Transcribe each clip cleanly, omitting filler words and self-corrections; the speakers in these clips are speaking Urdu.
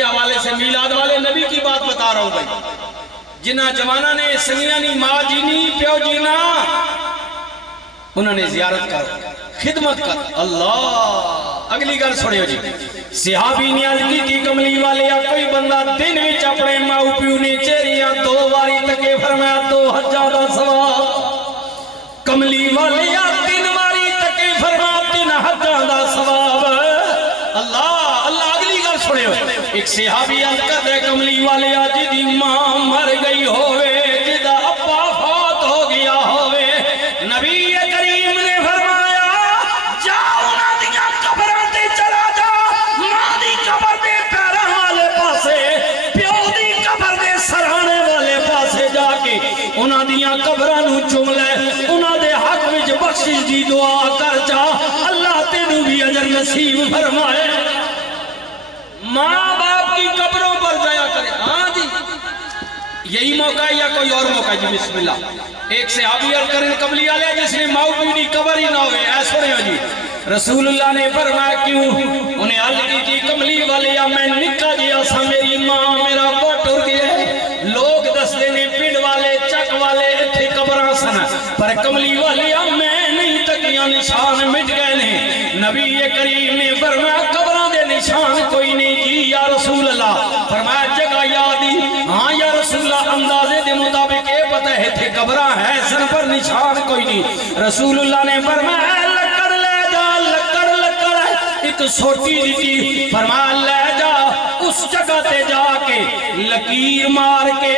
کے حوالے سے میلاد والے نبی کی بات بتا رہا ہوں بھائی. جنہ جوانہ نے سنگیانی ماں جینی پیو جینا انہوں نے زیارت کر خدمت کر. اللہ اگلی گل سنیو جی. صحابی نے عرض کی کملی والے کوئی بندہ دن وچ اپنے ماں پیو نے چہریاں 2 واری تکے فرمایا 2000 دا ثواب. کملی والے 3 واری تکے فرمایا 3000 دا ثواب. اللہ اللہ اگلی گل سنیو. ایک صحابی عرض کرتا ہے کملی والے جدی ماں مر گئی ہوئے جدا ابا فوت ہو گیا ہوئے نبی کریم نے فرمایا جا انہاں دیاں قبراں تے چلا جا. ماں دی قبر دے پیراں والے پاسے پیو دی قبر دے سرانے والے پاسے جا کے انہاں دیاں قبراں نوں چوم لے. انہاں دے حق وچ بخشش دی دعا کر جا. اللہ تینوں بھی اجر نصیب فرمائے. ماں باپ کی قبروں پر جایا کرے. ہاں جی یہی موقع ہے یا کوئی اور موقع ہے جی؟ بسم اللہ. ایک صحابی عرض کریں کملی والے جس نے ماں پیو قبر ہی نہ ہوئے ایسے نہیں ہو جی. رسول اللہ نے فرمایا کیوں؟ انہیں عرض کی کملی والے میں نکا جیا سا میری ماں میرا بہت ٹر گیا. لوگ دستے نے پنڈ والے چک والے اتھے قبراں سن پر کملی والے میں نہیں تکیاں نشان مٹ گئے نے. نبی کریم نے فرمایا قبراں دے نشان کوئی نہیں جی یا رسول اللہ. فرمایا جگہ یادی. ہاں یا رسول اللہ اندازے دے مطابق اے پتہ ہے تھے قبراں ہے سن پر نشان کوئی نہیں. رسول اللہ نے فرمایا لکڑ لے جا. لکڑ ایک سوٹی دیتی. فرمایا لے جا اس جگہ تے جا کے لکیر مار کے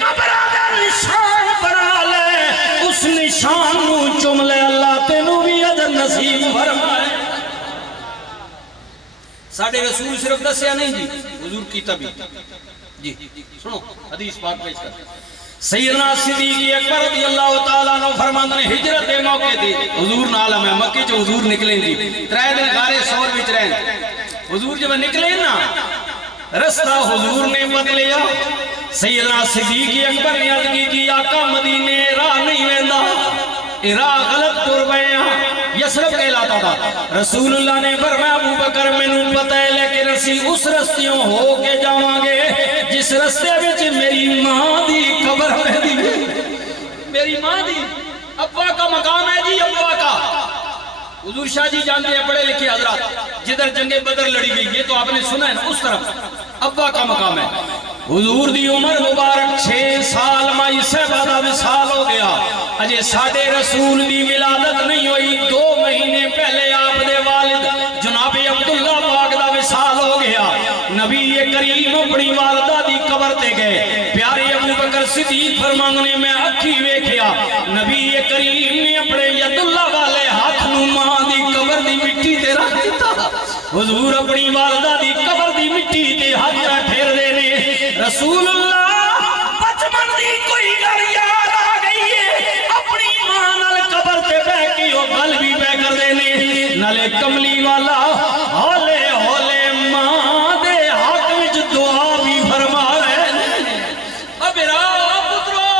قبراں دا نشان بنا لے. اس نشان نو چم لے. اللہ تینوں بھی اجر نصیب فرمائے. ساڑھے رسول صرف دسیا نہیں جی حضور کی طبی جی سنو حدیث پاک پیش کر. سیدنا صدیق اکبر رضی اللہ تعالیٰ عنہ فرماندے نے ہجرت دے موقع دی حضور نالم ہے مکے جو حضور نکلیں جی 3 دن غارے سور وچ رہن. حضور جب نکلے نا رستہ حضور نے بدلیا. سیدنا صدیق اکبر نے عرض کی آقا مدینے راہ نہیں ویندا راہ غلط ٹر پئے ہاں. یسرب کہلاتا تھا. رسول اللہ نے فرمایا ابو بکر مینوں پتہ ہے لیکن اسی اس رستیوں ہو کے جاواں گے جس رستے وچ میری ماں دی قبر رہندی ہے. میری ماں دی ابا کا مقام ہے جی. ابا کا حضور شاہ جی جانتے ہیں پڑھے لکھے حضرات جدھر جنگ بدر لڑی گئی یہ تو آپ نے سنا ہے نا اس طرف ابا کا مقام ہے. حضور دی عمر مبارک 6 سال مائی صحبہ دا وصال ہو گیا. اجے ساڈے رسول دی ولادت نہیں ہوئی 2 مہینے پہلے آپ دے والد جناب عبداللہ پاک دا وصال ہو گیا. نبی کریم اپنی والدہ دی قبر تے گئے. پیارے ابو بکر صدیق فرماندے میں اکھی ویکھیا نبی کریم نے اپنے ید اللہ والے ہاتھ نو ماں دی قبر دی مٹی تے رکھ دیتا. حضور اپنی والدہ دی قبر دی مٹی تے ہاتھ پھیر دے نے. رسول اللہ بچپن دی کوئی گل یاد آ گئی ہے اپنی ماں نال قبر تے بیٹھ کے او گل بھی بہ کر دے نے. نالے کملی والا ہولے ہولے ماں دے حق وچ دعا بھی فرماوے. او میرا پترو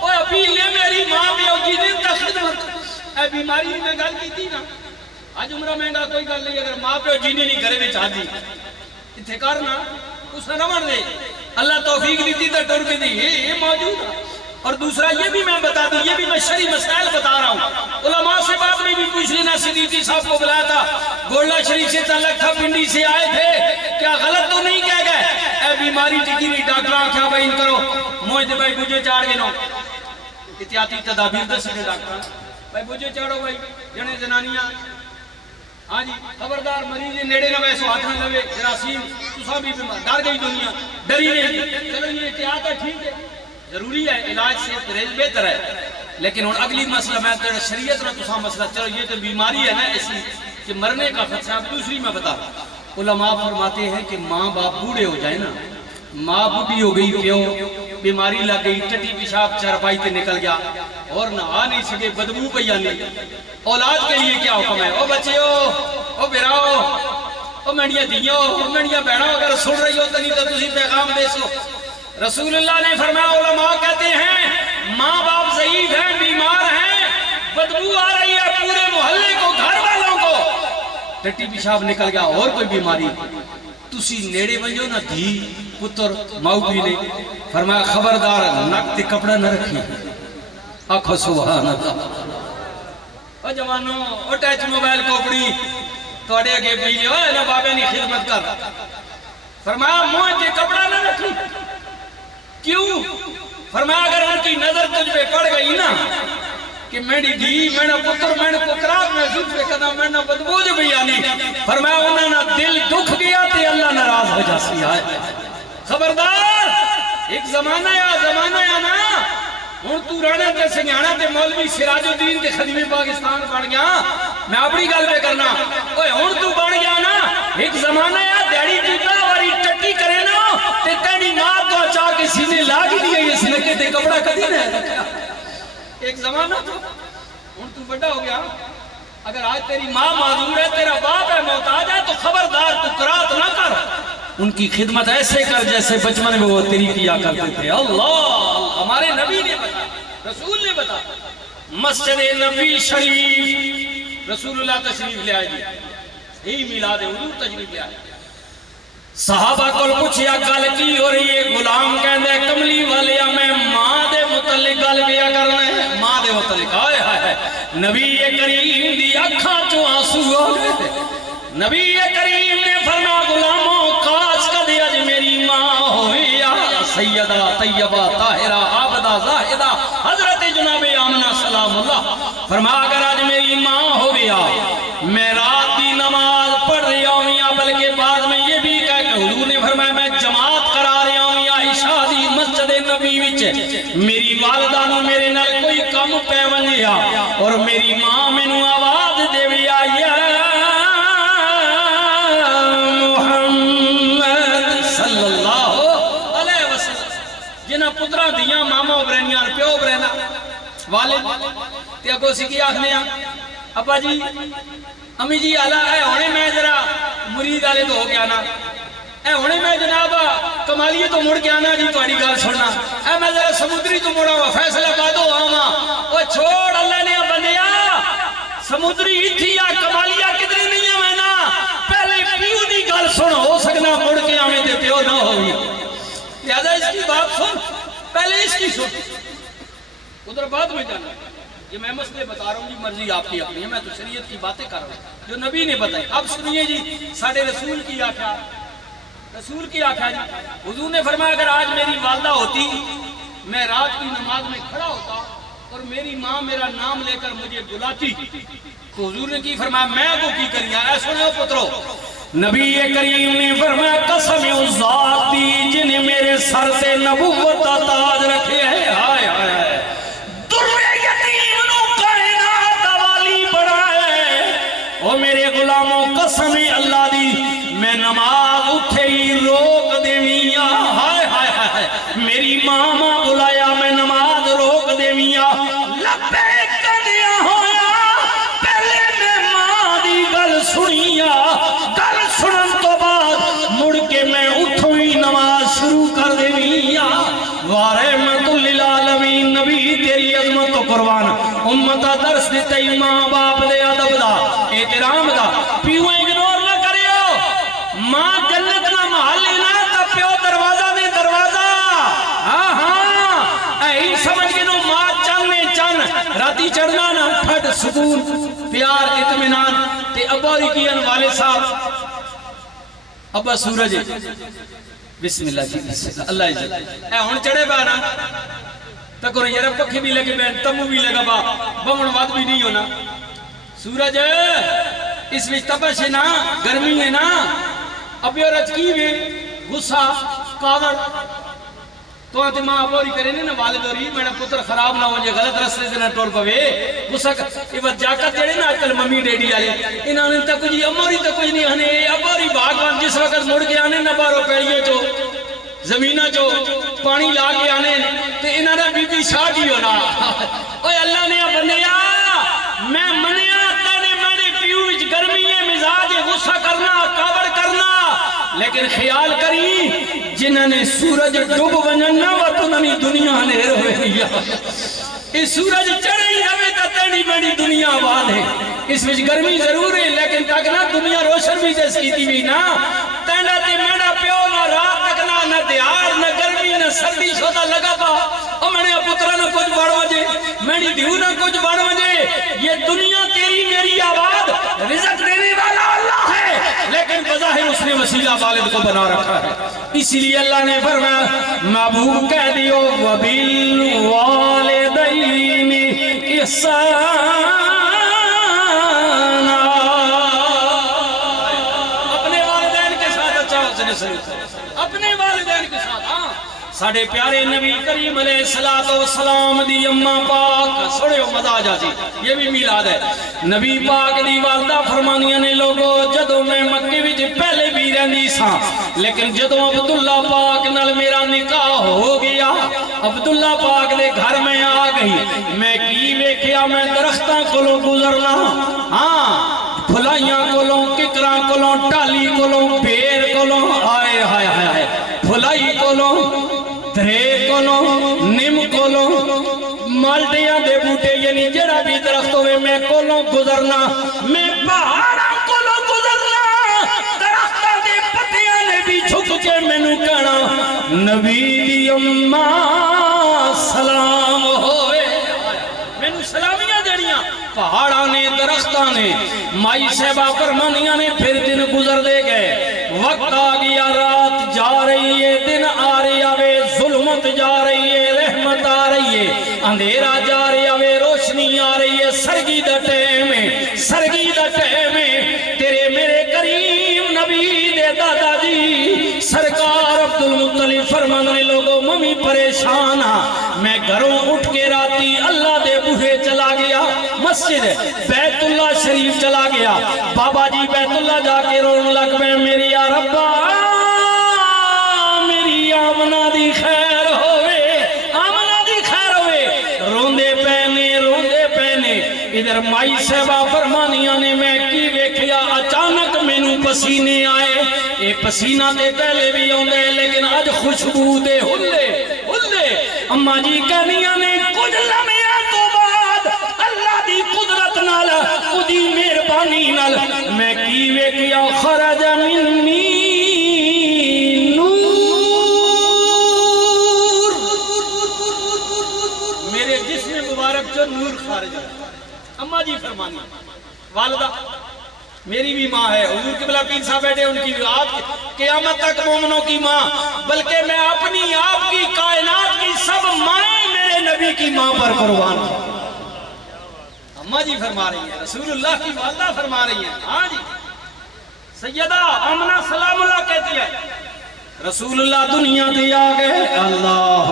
او ابھی نے میری ماں پیو جی نے خدمت اے بیماری میں گل کیتی نا اج عمرہ مہنگا کوئی گل نہیں. اگر ماں پیو جی نے نہیں گھرے وچ آدی اتھے کرنا اس نے نہ من دے. اللہ توفیق دیتی تو ٹر کے دی یہ موجود ہے. اور دوسرا یہ بھی میں بتا دوں یہ بھی میں شرعی مسائل بتا رہا ہوں. علماء سے بات میں بھی پوچھ لینا. صدیقی صاحب کو بلایا تھا گولڈا شریف سے تعلق تھا پنڈی سے آئے تھے کیا غلط تو نہیں کہہ گئے؟ اے بیماری ٹکی نہیں ڈاکٹر آنکھا بین کرو موجد بھائی بجھے چاڑ گے نو احتیاطی تدابیر دسی نے ڈاکٹر بھائی بجھے چاڑو بھائی جنے زنانیاں. ہاں جی خبردار مریض نیڑے نہ ویسو ہاتھ نہ لوے جراثیم تسا بھی ڈر گئی دنیا ڈری نہیں. چلو یہ احتیاط ہے ٹھیک ہے ضروری ہے علاج سے پرہیز بہتر ہے. لیکن ہن اگلی مسئلہ میں شریعت نہ تسا مسئلہ چلو یہ تو بیماری ہے نا ایسی کہ مرنے کا خدشہ. دوسری میں بتا علماء فرماتے ہیں کہ ماں باپ بوڑھے ہو جائے نا ماں بوڑھی ہو گئی پیو بیماری لگ گئی ٹٹی پیشاب چرپائی تے نکل گیا اور نہ آ نہیں سکے بدبو پہ آنے اولاد کے لیے کیا حکم ہے؟ او بچیو او بیراؤ او منڈیاں دیو او منڈیاں بہنوں اگر سن رہی ہو تو نہیں تو تسی پیغام دے سو. رسول اللہ نے فرمایا علماء کہتے ہیں ماں باپ ضعیف ہیں بیمار ہیں بدبو آ رہی ہے پورے محلے کو گھر والوں کو ٹٹی پیشاب نکل گیا اور کوئی بیماری تسی نیڑے ونجو نہ دھی پتر ماؤ بھی نے فرمایا خبردار نک تے کپڑا نہ رکھی آکھو سبحان اللہ او جوانو او ٹچ موبائل کوپڑی توڑے اگے پی لے اوے نہ بابے نے خدمت کر فرمایا منہ تے کپڑا نہ رکھی کیوں فرمایا اگر ان کی نظر تجھ پہ پڑ گئی نا کہ میری دی میرا پتر میرے پکرات محسوس پہ کرنا میرا بدبو جو بھی آنی فرمایا انہوں نے دل دکھ گیا تے اللہ ناراض ہو جاسی آئے خبردار ایک زمانہ یا نا ہون تو رانا تے سنگانا تے مولوی سراج الدین تے خدیمی پاکستان بڑھ گیا میں اپنی گل پہ کرنا اوہ ہون تو بڑھ گیا نا ایک زمانہ یا دیڑی جوتا واری ٹٹی کرے نا تے تیڑی ماں تو چاہ کے سینے لاغی دیا یہ سنکے تے کپڑا کدی نہیں ایک زمانہ تو ہون تو بڑا ہو گیا اگر آج تیری ماں معذور ہے تیرا باپ ہے محتاج ہے تو خبردار تو قرات نہ کر ان کی خدمت ایسے کر جیسے بچپن میں وہ تیری کیا کرتے تھے اللہ ہمارے نبی نے بتا رسول نے بتا مسجد نبی شریف رسول اللہ تشریف لے آئے جی یہی میلاد حضور تشریف لے آئے صحابہ کو پوچھیا گل کی ہو رہی ہے غلام کہندے کملی والے میں ماں دے متعلق گل کیا کرنا ہے ماں دے متعلق آئے ہائے نبی کریم دی اکھاں چوں آنسو ہو گئے نبی کریم نے فرمایا غلاموں کاش کدی اج میری ماں ہوئی یا سیدہ طیبہ طاہرہ عابدہ زاہدہ حضرت جناب آمنہ سلام اللہ فرمایا اگر آج میری ماں ہو گیا میں رات دی نماز پڑھ رہا ہوں یا بلکہ بعد میں یہ بھی کہہ کہ حضور نے فرمایا میں جماعت کرا رہا ہوں یا عشاء دی مسجد نبی وچ میری والدہ نو میرے نال کوئی کم پہ ونجیا اور میری ماں مینوں آواز دے ویا یا محمد صلی اللہ علیہ وسلم جنہ پترہ دیاں ماما برینیاں پیو برینا والد تے اگو سکی آخنے ابا جی امی جی اللہ اے ہونے میں ذرا مرید آلے تو ہو گیا نا اے ہونے میں جناب کمالیے تو مڑ گیا نا جی تو اڑی گال چھوڑنا اے میں ذرا سمودری تو مڑا ہوا فیصلہ بادو آما وہ چھوڑ اللہ نے بندیا سمودری ہی تھی یا کمالیا کدری نہیں ہے میں نا پہلے پیو دی گال سن ہو سکنا مڑ کے آمیں تے پیو نہ ہوئی لہذا اس کی بات سن پہلے اس کی سن ادھر بعد میں جانا یہ میں مسئلے بتا رہا ہوں جی مرضی آپ کی اپنی ہے میں تو شریعت کی باتیں کر رہا ہوں جو نبی نے بتائی اب سنیے جی ساڑھے رسول کی آخیا جی حضور نے فرمایا اگر آج میری والدہ ہوتی میں رات کی نماز میں کھڑا ہوتا اور میری ماں میرا نام لے کر مجھے بلاتی تو حضور نے کی فرمایا میں کو کی کریا اے سنو پترو نبی کریم نے فرمایا قسم اس ذات دی جن میرے سر سے نبوت کا تاج رکھے ہے ہائے ہائے او میرے غلاموں قسم اللہ دی میں نماز اٹھے ہی روک دیویا ہائے ہائے ہائے میری ماما بلایا میں نماز روک دیویا لبے کدیا ہویا پہلے میں ماں دی گل سنیا گل سنن تو بعد مڑ کے میں اٹھوں ہی نماز شروع کر دیویا وارحمت للعالمین نبی تیری عظمت و قربان امتا درس دیتا ہی ماں باپ دے ادب دا احترام دا پیو اگنور نہ کریو ماں جنت نہ محل لینا تا پیو دروازہ دے دروازہ ہاں ہاں اے سمجھ کے نو ماں چانے چان راتی چڑھنا نہ پھٹ سکون پیار اطمینان تے ابا رکین والے صاحب ابا سورج بسم اللہ جی بسم اللہ اے ہون چڑھے بانا تکو رہی رب پکھے بھی لگے بین تمو بھی لگا با بمن واد بھی نہیں ہونا سورج اس وچ تپش ہے نا گرمی ہے نا اب یہ رج کی بھی غصہ کاوڑ تو آتے ماں اپوری کرے نا والد ہوری میرا پتر خراب نہ ہو جائے غلط رستے سے نہ ٹوڑ پوے غصہ یہ بات جاکت جڑے نا اکل ممی ڈیڈی آلے انہوں نے تک کچھ اموری تک کچھ نہیں ہنے اپوری بھاگوان جس وقت مڑ کے آنے نہ بارو پیڑیے جو زمینہ جو پانی لا کے آنے تے انہوں نے بی بی شاہ کی ہونا اوہ اللہ نے بنیا میں منیا تانے میں پیو وچ گرمی ہے مزاج غصہ کرنا کاوڑ کرنا لیکن خیال کری جنہوں نے سورج ڈوب وننا و تو نمی دنیا نے روے لیا اس سورج چڑھے ہی ہمیں تتنی بڑی دنیا آباد ہے اس وچ گرمی ضرور ہے لیکن تاکہ نا دنیا روشن بھی جیس کی تھی بھی نا بینڈا تے میرا پیو نہ رات تک نہ دیار نہ گرمی نہ سردی شودا لگا پا اور میں نے پترہ نہ کچھ بڑھ وجے میری دیو نہ کچھ بڑھ وجے یہ دنیا تیری میری آباد رزق دینے والا اللہ ہے لیکن بظاہر اس نے وسیلہ والد کو بنا رکھا ہے اسی لیے اللہ نے فرمایا محبوب کہہ دیو وَبِالْوَالِدَيْنِ احسانا اپنے والدین کے ساتھ ساڑھے پیارے نبی کریم علیہ السلام دی اممہ پاک سوڑے ہو مزہ آ جاتی یہ بھی میلاد ہے نبی پاک دی والدہ فرمانیاں نے لوگو جدو میں مکے وچ پہلے بھی رہنی سا لیکن جدو عبداللہ پاک نال میرا نکاح ہو گیا عبداللہ پاک دے گھر میں آ گئی میں کی ویکھیا میں درختاں کولوں گزرنا پھلائیاں کولوں ککراں کولوں ٹالی کولوں بیر کولوں آئے ہائے ہائے پھلائی کولوں درے کولوں نم کولوں مالٹیاں دے بوٹے یعنی جڑا بھی درخت ہوئے میں کولوں گزرنا میں پہاڑاں کولوں گزرنا درختاں دے پتیاں نے بھی جھک کے میں نو کہنا نبی دی اماں سلام ہوئے میں نو سلامیاں دینیاں پہاڑاں نے درختاں نے مائی صاحبہ فرمانیاں نے پھر دن گزر دے گئے وقت آ گیا رات جا رہی ہے دن آ رہی ہے ظلمت جا رہی ہے رحمت آ رہی ہے اندھیرا جا رہی ہے روشنی آ رہی ہے سرگی دا ٹیم ہے تیرے میرے کریم نبی دے دادا جی سرکار عبدالمطلب فرمانے لوگوں ممی پریشان میں گھروں اٹھ کے راتی اللہ دے بوہے چلا گیا مسجد بیت اللہ شریف چلا گیا بابا جی بیت اللہ جا کے رون لگ میں میری یا ربا میری آمنہ دی خیر ہوئے روندے پہنے ادھر مائی صاحبہ فرمانیاں نے میں کی ویکھیا اچانک میں نو پسینے آئے اے پسینہ دے پہلے بھی ہوندے لیکن آج خوشبو دے ہلے اماں جی کہنیاں نے کچھ لمحہ تو بعد اللہ دی قدرت نال خودی مہربانی نال میں کی ویکھیا خرج منی نور میرے جسم مبارک جو نور خارج ہے اماں جی فرمانی والدہ میری بھی ماں ہے حضور قبلہ پیر صاحب بیٹھے ان کی آج قیامت تک مومنوں کی ماں بلکہ میں اپنی آپ کی کائنات کی سب مائیں میرے نبی کی ماں پر قربان ہوں اماں جی فرما رہی ہیں رسول اللہ کی والدہ فرما رہی ہیں ہاں جی سیدہ آمنہ سلام اللہ کہتی ہے رسول اللہ دنیا دے آگئے اللہ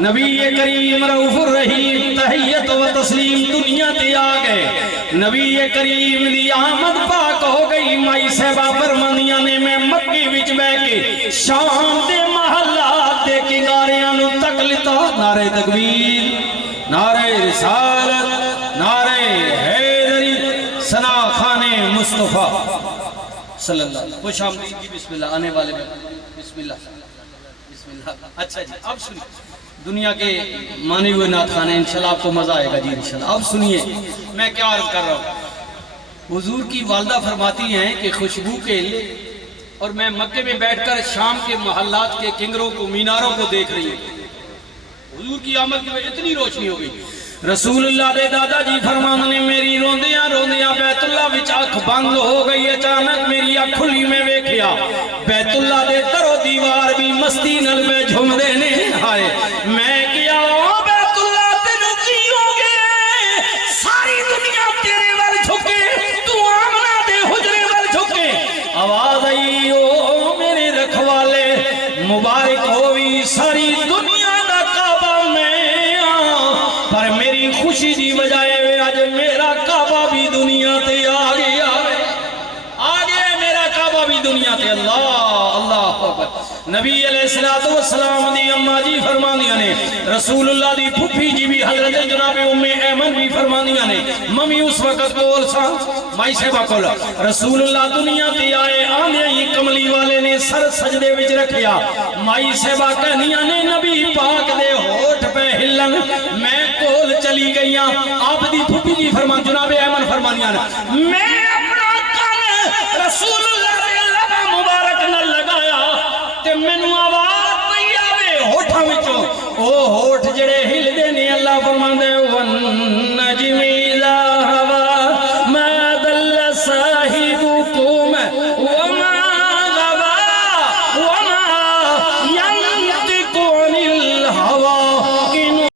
نبی کریم رؤوف الرحیم تحیت و تسلیم دنیا دے آگئے نبی کریم دی آمد پاک ہو گئی مائی صاحبہ فرمانیاں نے میں مکی وچ بے کے شام دے محلات دے کناریاں نو تک لیتا نعرہ تکبیر نعرہ رسالت نعرہ حیدری ثنا خان مصطفیٰ صلی اللہ علیہ وسلم خوش آمدید جی بسم اللہ آنے والے میں بسم اللہ اچھا جی اب سنیے دنیا کے مانی ہوئے نعت خانے انشاءاللہ آپ کو مزہ آئے گا جی انشاءاللہ اب سنیے میں کیا عرض کر رہا ہوں حضور کی والدہ فرماتی ہیں کہ خوشبو کے لیے اور میں مکے میں بیٹھ کر شام کے محلات کے کنگروں کو میناروں کو دیکھ رہی ہوں حضور کی آمد میں اتنی روشنی ہو گئی رسول اللہ دے دادا جی فرمان نے میری روندیاں بیت اللہ وچ آنکھ بند ہو گئی اچانک میری آنکھ کھلی میں ویکھیا بیت اللہ دے در و دیوار بھی مستی نل میں جھم دینے آئے میں کیا بیت اللہ تینوں کی ہو گئے ساری دنیا تیرے وال جھکے تو آمنہ دے حجرے وال جھکے آواز آئی او میرے رکھوالے مبارک ہوئی ساری دنیا دا کعبہ میں پر میری خوشی دی بجائے آج میرا کعبہ بھی دنیا تے آگے میرا کعبہ بھی دنیا تے اللہ اکبر نبی علیہ السلام دی اماں جی فرمانیاں نے رسول اللہ دی پھپھی جی بھی حضرت جناب ام ایمن بھی فرمانیاں نے ممی اس وقت کول سا مائی صاحبہ کولا رسول اللہ دنیا تے آئے آنے ہی کملی والے نے سر سجدے وچ رکھیا مائی صاحبہ کہنیاں نے نبی پاک دے ہوٹھ پہ ہلن میں کول چلی گئیاں آپ دی پھپھی جی فرمان جناب ایمن فرمانیاں نے میں اپنا کن رسول اللہ دے لبا مبارک نہ سجڑے ہل دے نے اللہ فرماندے ون نجمی